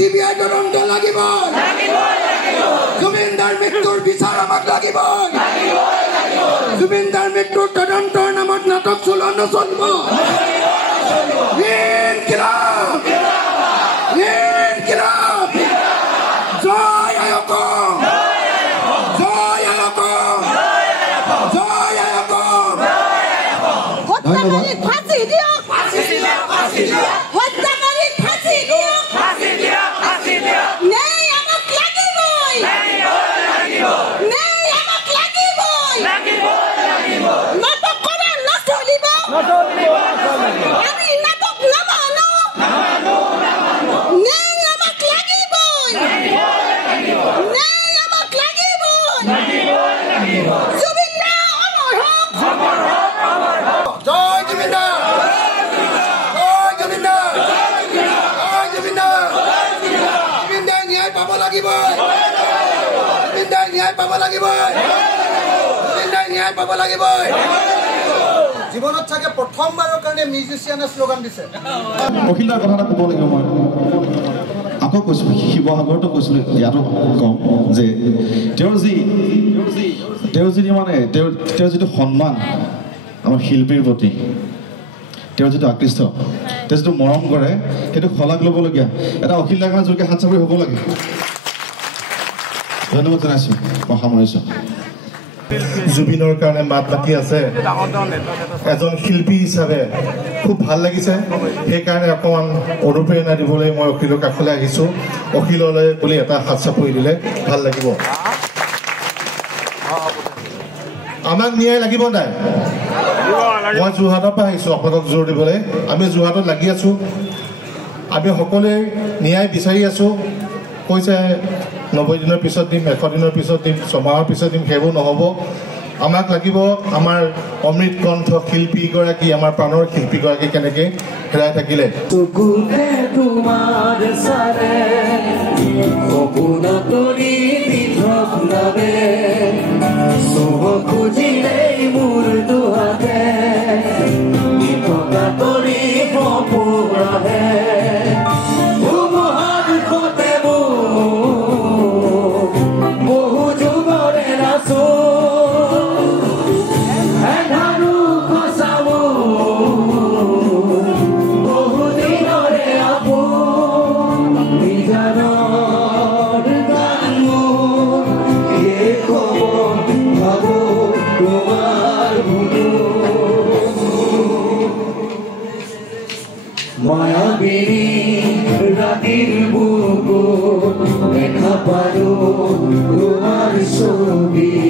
CBI তদন্ত লাগিব জুবিনদাৰ মৃত্যুৰ বিচাৰ আমাক লাগিব জুবিনদাৰ মৃত্যুৰ তদন্তৰ নামত নাটক চলোৱা নচলিব ইনকিলাব ইনকিলাব জয় আয়কম জয় আয়কম জয় আয়কম ধন্যবাদ ফাঁসি দিয়ক ফাঁসি দিয়ক ফাঁসি দিয়ক হত্যাকারী ফাঁসি দিয়ক ফাঁসি দিয়ক ফাঁসি দিয়ক নেই আমাক লাগিবই নেই আমাক লাগিবই নাটক করে নচলিব আমি নাটক নামানো নেই আমাক লাগিবই নেই আমাক লাগিবই জুবিনদা অমর হোক জয় জুবিনদা জয় জুবিনদা জয় জুবিনদা জুবিনদাই ন্যায় পাব লাগিব জুবিনদাই ন্যায় পাব লাগিব জুবিনদাই ন্যায় পাব লাগিব জীৱনত চাগে প্ৰথমবাৰৰ কাৰণে মিউজিচিয়ানে শ্লোগান দিছে অখিলাৰ কথা এটা ক'ব লাগিব মই আকৌ কৈছিলোঁ শিৱসাগৰতো কৈছিলোঁ ইয়াতো কওঁ যে তেওঁৰ যিটো মানে তেওঁৰ যিটো সন্মান আমাৰ শিল্পীৰ প্ৰতি তেওঁৰ যিটো আকৃষ্ট তেওঁ যিটো মৰম কৰে সেইটো শলাগ ল'বলগীয়া এটা অখিল ডাঙৰ যোৰকে হাত চাপৰি হ'ব লাগে ধন্যবাদ জনাইছোঁ মই সামৰিছোঁ জুবিনৰ কাৰণে মাত মাতি আছে এজন শিল্পী হিচাপে খুব ভাল লাগিছে সেইকাৰণে অকণমান অনুপ্ৰেৰণা দিবলৈ মই অখিলৰ কাষলৈ আহিছোঁ অখিললৈ বুলি এটা হাত চাপৰি দিলে ভাল লাগিব আমাক ন্যায় লাগিব নাই মই যোৰহাটৰ পৰা আহিছোঁ আপোনালোকক জোৰ দিবলৈ আমি যোৰহাটত লাগি আছোঁ আমি সকলোৱে ন্যায় বিচাৰি আছোঁ কৈছে 90 দিনৰ পিছত দিম 100 দিনৰ পিছত দিম 6 মাহৰ পিছত দিম সেইবোৰ নহ'ব আমাক লাগিব আমাৰ অমৃত কণ্ঠ শিল্পীগৰাকী আমাৰ প্ৰাণৰ শিল্পীগৰাকী কেনেকৈ হেৰাই থাকিলে ৰাতিৰ বুকু দেখা পাৰো তোমাৰ ছবি